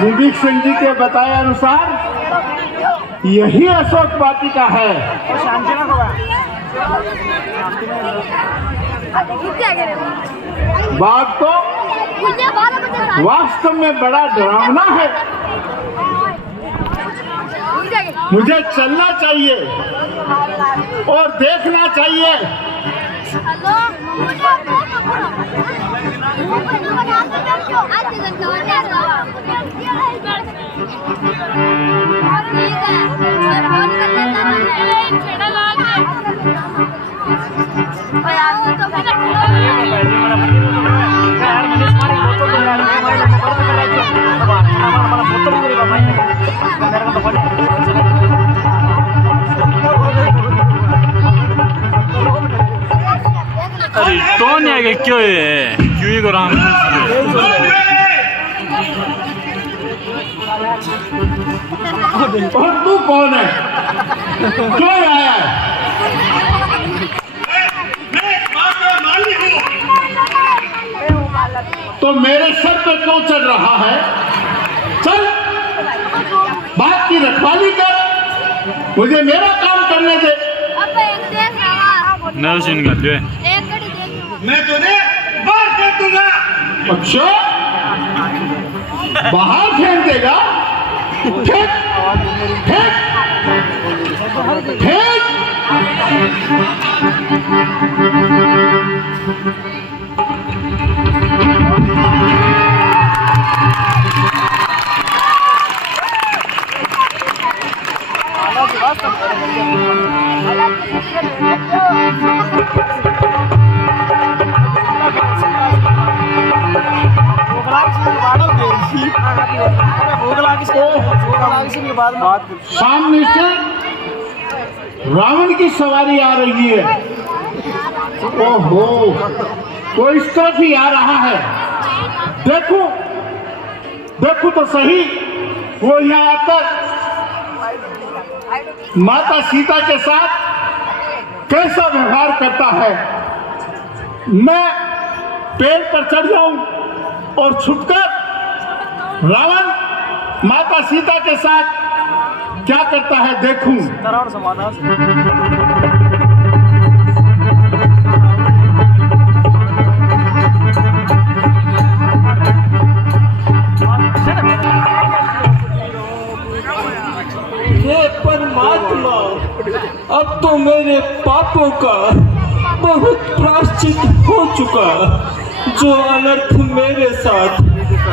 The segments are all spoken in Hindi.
विवेक सिंह जी के बताए अनुसार यही अशोक वाटिका है। बाघ तो वास्तव में बड़ा डरावना है। मुझे चलना चाहिए और देखना चाहिए। अरे कौन है क्यों है क्यों ही करो और तू कौन है, क्यों आया है? तो मेरे सर पे क्यों चढ़ रहा है? चल बात की रखवाली कर, मुझे मेरा काम करने दे। मैं तुझे बाहर फेंक दूंगा। अच्छा बाहर फेंक देगा? फेंक फेंक फेंक। सामने से रावण की सवारी आ रही है। ओहो वो इस तरफ ही आ रहा है। देखो देखो तो सही, वो यहाँ आकर माता सीता के साथ कैसा व्यवहार करता है। मैं पेड़ पर चढ़ जाऊं और छुपकर रावण माता सीता के साथ क्या करता है देखूं। हे परमात्मा, अब तो मेरे पापों का बहुत प्रायश्चित हो चुका। जो अनर्थ मेरे साथ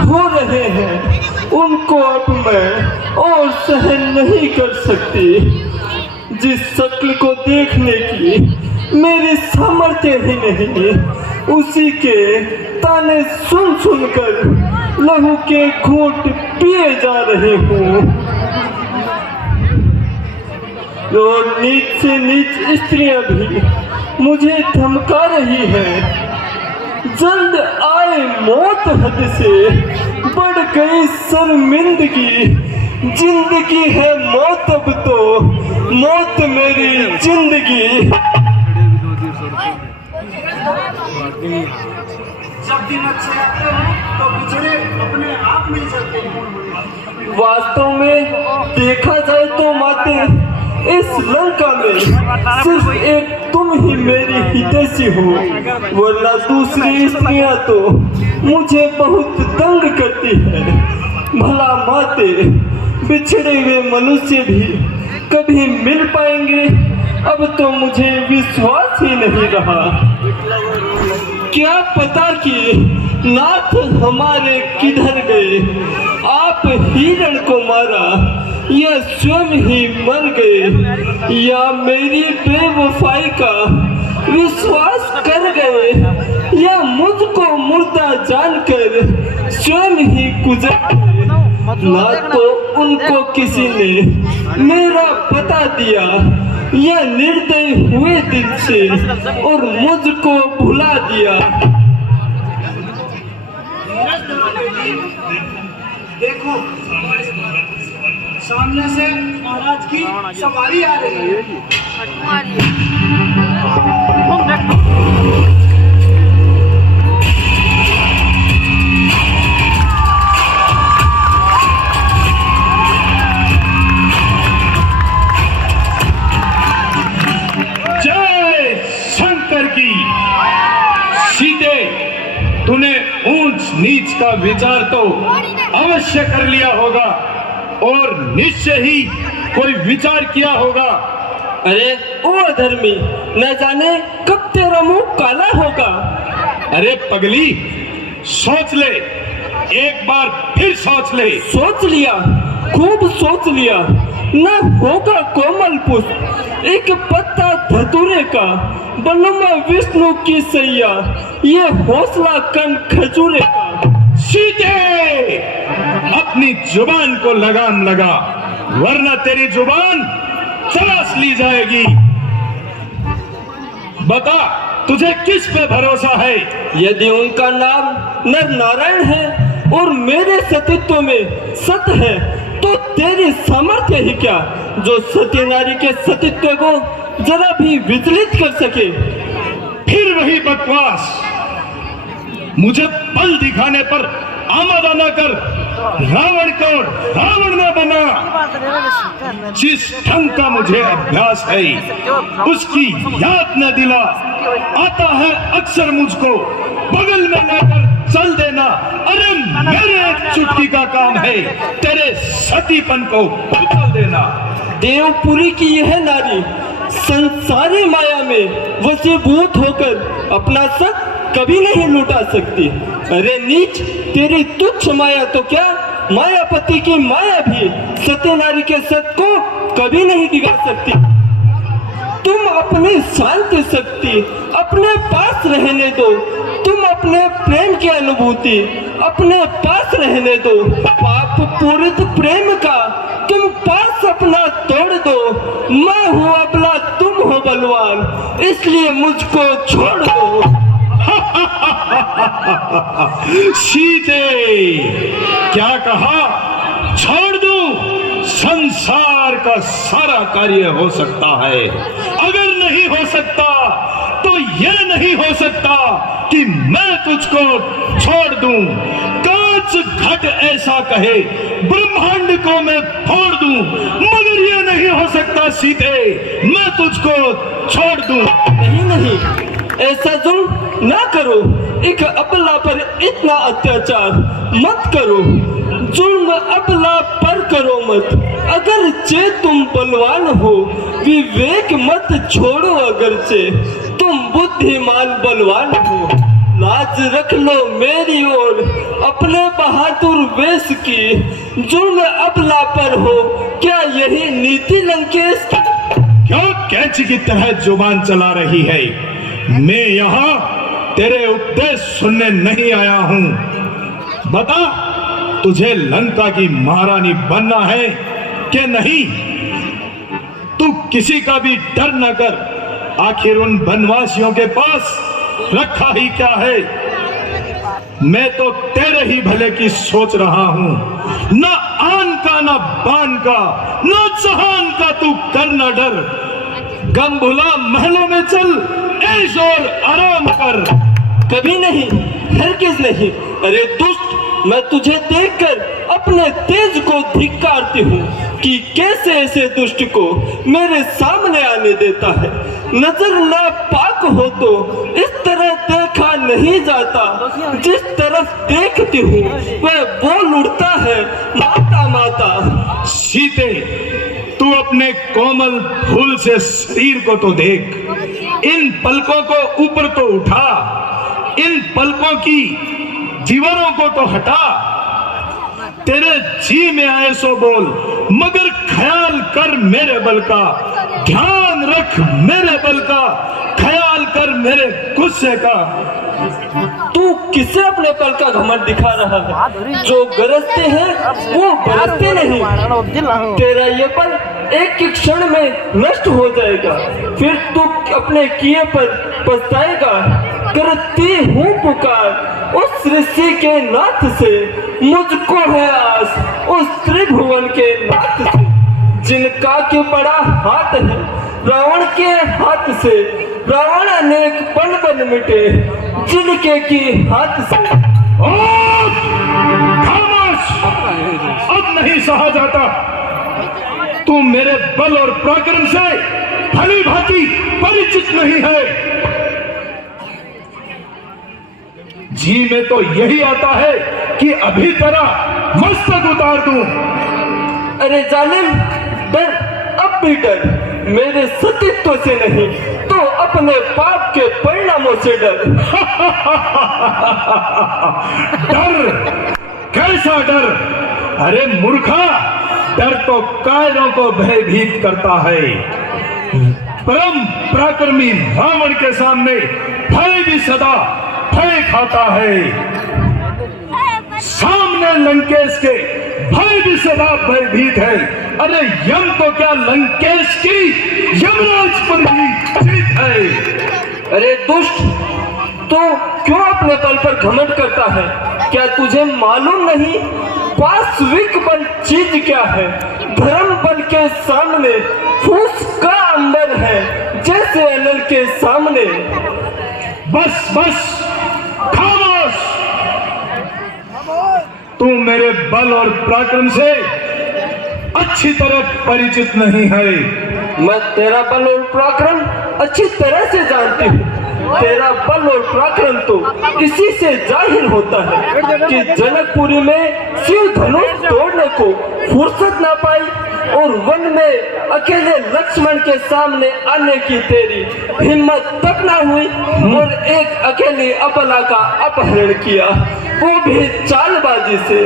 हो रहे हैं उनको अब मैं और सहन नहीं कर सकती। जिस शक्ल को देखने की मेरी सामर्थ्य ही नहीं, उसी के ताने सुन सुनकर लहू के घूंट पिए जा रहे हूँ। और नीच से नीच स्त्रियां भी मुझे धमका रही है। जल्द आए मौत, हद से बढ़ गई शर्मिंदगी। जिंदगी है मौत, अब तो मौत मेरी जिंदगी। जब दिन अच्छे आते हैं तो बिछड़े अपने आप मिल जाते हैं। वास्तव में देखा जाए तो माते, इस लंका में सिर्फ एक तुम ही मेरी हितैषी हो, वरना दूसरी स्त्रियां तो मुझे बहुत तंग करती है। भला माते, बिछड़े हुए मनुष्य भी कभी मिल पाएंगे? अब तो मुझे विश्वास ही नहीं रहा। क्या पता कि नाथ हमारे किधर गए। आप हिरण को मारा या स्वयं ही मर गए, या मेरी बेवफाई का विश्वास कर गए, या मुझको मुर्दा जानकर स्वयं ही गुजर गए। ना तो उनको किसी ने मेरा पता दिया, या निर्दयी हुए दिल से और मुझको भुला दिया। देखो सामने से महाराज की सवारी आ रही है। जय शंकर की। सीते, तूने ऊंच नीच का विचार तो अवश्य कर लिया होगा और निश्चय ही कोई विचार किया होगा। अरे ओ अधर्मी, न जाने कब तेरा मुंह काला होगा। अरे पगली, सोच ले, एक बार फिर सोच ले। सोच लिया, खूब सोच लिया। न होगा कोमल पुष्प, एक पत्ता धतूरे का, बनूंगा विष्णु की सैया, ये हौसला कण खजूरे का। सीते, अपनी जुबान को लगाम लगा, वरना तेरी जुबान तलाश ली जाएगी। बता, तुझे किस पे भरोसा है? यदि उनका नाम नर नारायण है और मेरे सतीत्व में सत है, तो तेरी सामर्थ्य ही क्या जो सती नारी के सतीत्व को जरा भी विचलित कर सके। फिर वही बकवास, मुझे बल दिखाने पर आमादा न कर। रावण को रावण न बना। जिस ढंग का मुझे अभ्यास है उसकी याद न दिला। आता है अक्सर मुझको बगल में लेकर चल देना। अरे मेरे एक चुटकी का काम है तेरे सतीपन को बदल देना। देवपुरी की यह नारी संसारी माया में वशीभूत होकर अपना सत कभी नहीं लुटा सकती। अरे नीच, तेरी तुच्छ माया तो क्या, मायापति की माया भी सती नारी के सत को कभी नहीं बिगाड़ सकती। तुम अपनी शांति शक्ति अपने पास रहने दो, तुम अपने प्रेम की अनुभूति अपने पास रहने दो। पाप पूरित प्रेम का तुम पास अपना तोड़ दो। मैं हूँ अबला, तुम हो बलवान, इसलिए मुझको छोड़ दो। सीते, क्या कहा? छोड़ दूं? संसार का सारा कार्य हो सकता है, अगर नहीं हो सकता तो यह नहीं हो सकता कि मैं तुझको छोड़ दूं। कांच घट ऐसा कहे ब्रह्मांड को मैं फोड़ दूं, मगर यह नहीं हो सकता सीते, मैं तुझको छोड़ दूं। नहीं नहीं, ऐसा जुल्म ना करो, एक अबला पर इतना अत्याचार मत करो। जुल्म अबला पर करो मत, अगर चे तुम बलवान हो, विवेक मत छोड़ो, अगर चे तुम बुद्धिमान बलवान हो। लाज रख लो मेरी ओर अपने बहादुर वेश की, जुल्म अबला पर हो क्या यही नीति लंकेश की? क्यों कैंची की तरह जुबान चला रही है? मैं यहाँ तेरे उपदेश सुनने नहीं आया हूँ। बता, तुझे लंका की महारानी बनना है कि नहीं? तू किसी का भी डर न कर, आखिर उन वनवासियों के पास रखा ही क्या है? मैं तो तेरे ही भले की सोच रहा हूँ, न आन का न बान का न जहान का तू कर न डर। गम भुला महलों में चल, ऐश और आराम कर। कभी नहीं, हरगिज नहीं। अरे दुष्ट, मैं तुझे देखकर अपने तेज को धिक्कारती हूँ कि कैसे ऐसे दुष्ट को मेरे सामने आने देता है। नजर ना पाक हो तो इस तरह देखा नहीं जाता, जिस तरफ देखती हूँ वह बोल उड़ता है माता माता। सीते, तू अपने कोमल फूल से शरीर को तो देख, इन पलकों को ऊपर तो उठा, इन पलकों की दीवारों को तो हटा। तेरे जी में आए सो बोल, मगर ख्याल कर मेरे बल का, ध्यान रख मेरे बल का, ख्याल कर मेरे गुस्से का। तू किसे अपने बल का घमंड दिखा रहा है? जो गरजते हैं वो बरसते नहीं। तेरा ये बल एक ही क्षण में नष्ट हो जाएगा, फिर तू अपने किए पर पछताएगा। करती हूँ पुकार उस ऋषि के नाथ से, मुझको है आस उस त्रिभुवन के नाथ से, जिनका के बड़ा हाथ है रावण के हाथ से। रावण अनेक बन बन मिटे जिनके की हाथ से। खामोश! अब नहीं सहा जाता। तू मेरे बल और पराक्रम से भली भांति परिचित नहीं है। जी में तो यही आता है कि अभी तरह मस्तक उतार दूं। अरे जालिम, डर अब भी डर, मेरे सतीत्व से नहीं तो अपने पाप के परिणामों से डर। डर? कैसा डर? अरे मूर्खा, डर तो कायरों को भयभीत करता है। परम पराक्रमी रावण के सामने भय भी सदा भय खाता है। सामने लंकेश के भय भी सदा भयभीत है। अरे यम तो क्या लंकेश की यमराज पर भी जीत है। अरे दुष्ट, तो क्यों अपने बल पर घमंड करता है? क्या तुझे मालूम नहीं वास्तविक बल चीज क्या है? धर्म बल के सामने फूस का अंबर है, जैसे अनल के सामने। बस बस, खामोश! तू मेरे बल और पराक्रम से अच्छी तरह परिचित नहीं है। मैं तेरा बल और पराक्रम अच्छी तरह से जानती हूँ। तेरा बल और पराक्रम तो इसी से जाहिर होता है कि जनकपुरी में शिव धनुष तोड़ने को फुर्सत ना पाई और वन में अकेले लक्ष्मण के सामने आने की तेरी हिम्मत तक ना हुई और एक अकेली अबला का अपहरण किया, वो भी चालबाजी से।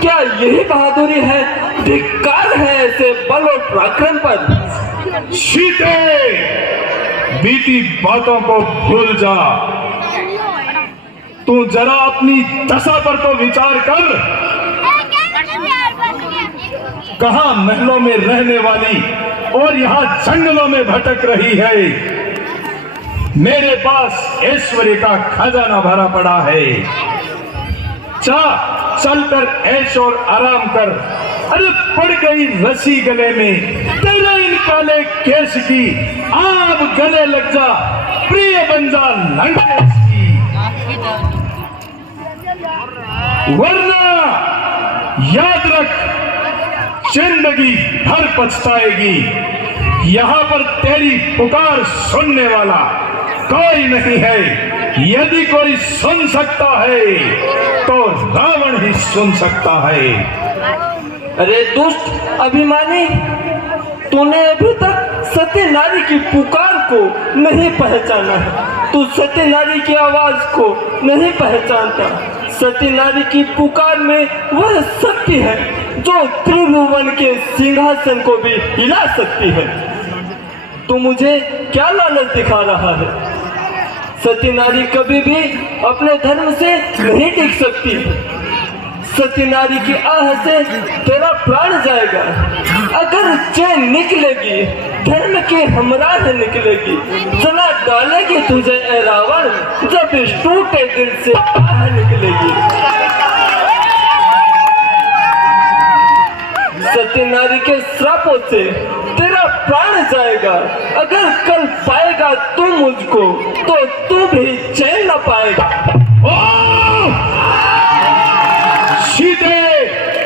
क्या यही बहादुरी है? धिक्कार है ऐसे बल और पराक्रम पर। सीते, बीती बातों को भूल जा। तू जरा अपनी दशा पर तो विचार कर। कहां महलों में रहने वाली और यहां जंगलों में भटक रही है। मेरे पास ऐश्वर्य का खजाना भरा पड़ा है। चलकर ऐश और आराम कर। अरे पड़ गई रस्सी गले में, तेरे इन काले केस की आप गले लग जा, प्रिय बन जा लंकेश की। वरना याद रख, जिंदगी भर पछताएगी। यहाँ पर तेरी पुकार सुनने वाला कोई नहीं है। यदि कोई सुन सकता है तो रावण ही सुन सकता है। अरे दुष्ट अभिमानी, तूने अभी तक सत्य नारी की पुकार को नहीं पहचाना है। तू सत्य नारी की आवाज को नहीं पहचानता। सत्य नारी की पुकार में वह शक्ति है जो त्रिभुवन के सिंहासन को भी हिला सकती है। तू मुझे क्या लालच दिखा रहा है? सती नारी कभी भी अपने धर्म से नहीं टिक सकती। सती नारी की आह से तेरा प्राण जाएगा। अगर चैन निकलेगी, धर्म की हमराह निकलेगी, जला डालेगी तुझे ए रावण, जब इस टूटे दिल से आह निकलेगी। सती नारी के श्रापों से तेरा प्राण जाएगा। अगर कल पाएगा तू मुझको तो तू भी चैन न पाएगा। सीते,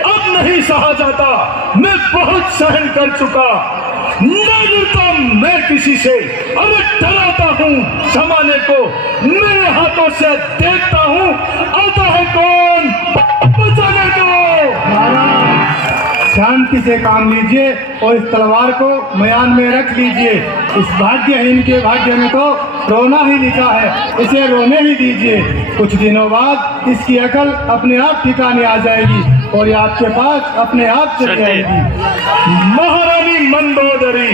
अब नहीं सहा जाता। मैं बहुत सहन कर चुका। न डरता मैं किसी से। अरे डराता हूँ जमाने को, मेरे हाथों से देखता हूँ आता है कौन बचाने को। शांति से काम लीजिए और इस तलवार को मयान में रख लीजिए। इस भाग्यहीन के भाग्य में तो रोना ही लिखा है, इसे रोने ही दीजिए। कुछ दिनों बाद इसकी अकल अपने आप ठिकाने आ जाएगी और ये आपके पास अपने आप चली जाएगी। महारानी मंदोदरी,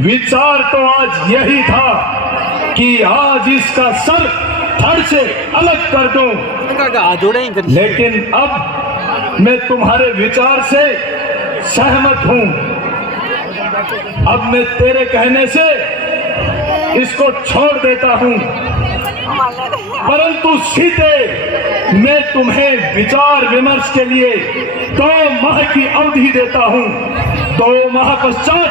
विचार तो आज यही था कि आज इसका सर धड़ से अलग कर दूं। लेकिन अब मैं तुम्हारे विचार से सहमत हूं। अब मैं तेरे कहने से इसको छोड़ देता हूं, परंतु सीधे मैं तुम्हें विचार विमर्श के लिए 2 माह की अवधि देता हूं। 2 माह पश्चात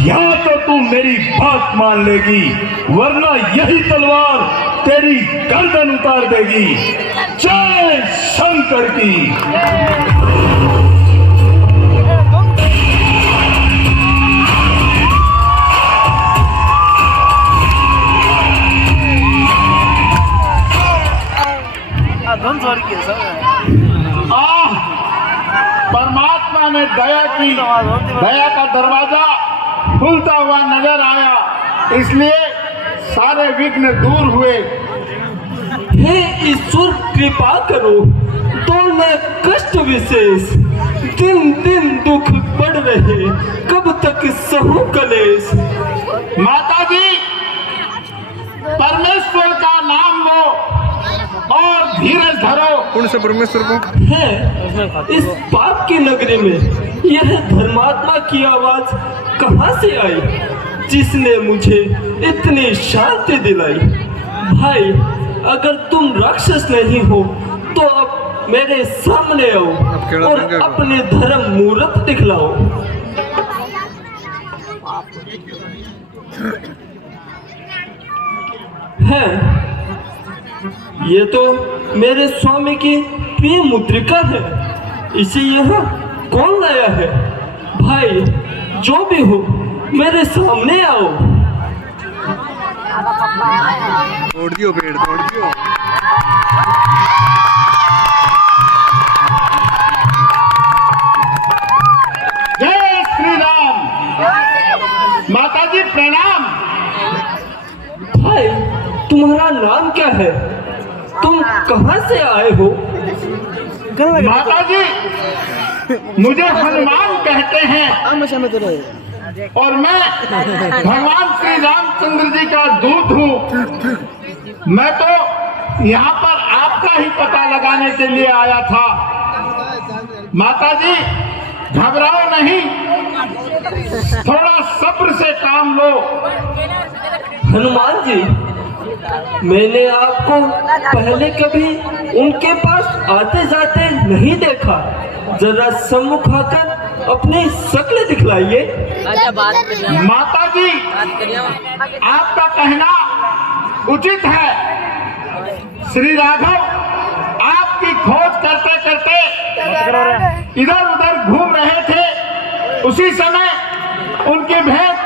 या तो तू मेरी बात मान लेगी, वरना यही तलवार तेरी गर्दन उतार देगी। जय शंकर की। परमात्मा ने दया की, दया का दरवाजा खुलता हुआ नजर आया, इसलिए सारे विघ्न दूर हुए। हे ईश्वर कृपा करो, 2 लाख कष्ट विशेष, दिन दिन दुख बढ़ रहे, कब तक सहू कलेश। माता जी, परमेश्वर का नाम लो और धीरज धरो। कौन से परमेश्वर को? है इस पाप की नगरी में यह धर्मात्मा की आवाज कहां से आई, जिसने मुझे इतनी शांति दिलाई। भाई, अगर तुम राक्षस नहीं हो तो अब मेरे सामने आओ और अपने धर्म मूर्त दिखलाओ। है ये तो मेरे स्वामी की प्रिय मुद्रिका है, इसे यहाँ कौन लाया है? भाई, जो भी हो मेरे सामने आओ। तोड़ दियो पेड़, तोड़ दियो। जय श्री राम। माता जी प्रणाम। भाई, तुम्हारा नाम क्या है? तुम कहाँ से आए हो? माता जी, मुझे हनुमान कहते हैं और मैं भगवान श्री रामचंद्र जी का दूत हूँ। मैं तो यहाँ पर आपका ही पता लगाने के लिए आया था। माता जी, घबराओ नहीं, थोड़ा सब्र से काम लो। हनुमान जी, मैंने आपको पहले कभी उनके पास आते जाते नहीं देखा। जरा सम्मुख आकर अपनी शक्ल दिखलाइए। माता जी, आपका कहना उचित है। श्री राघव आपकी खोज करते करते इधर उधर घूम रहे थे, उसी समय उनकी भेंट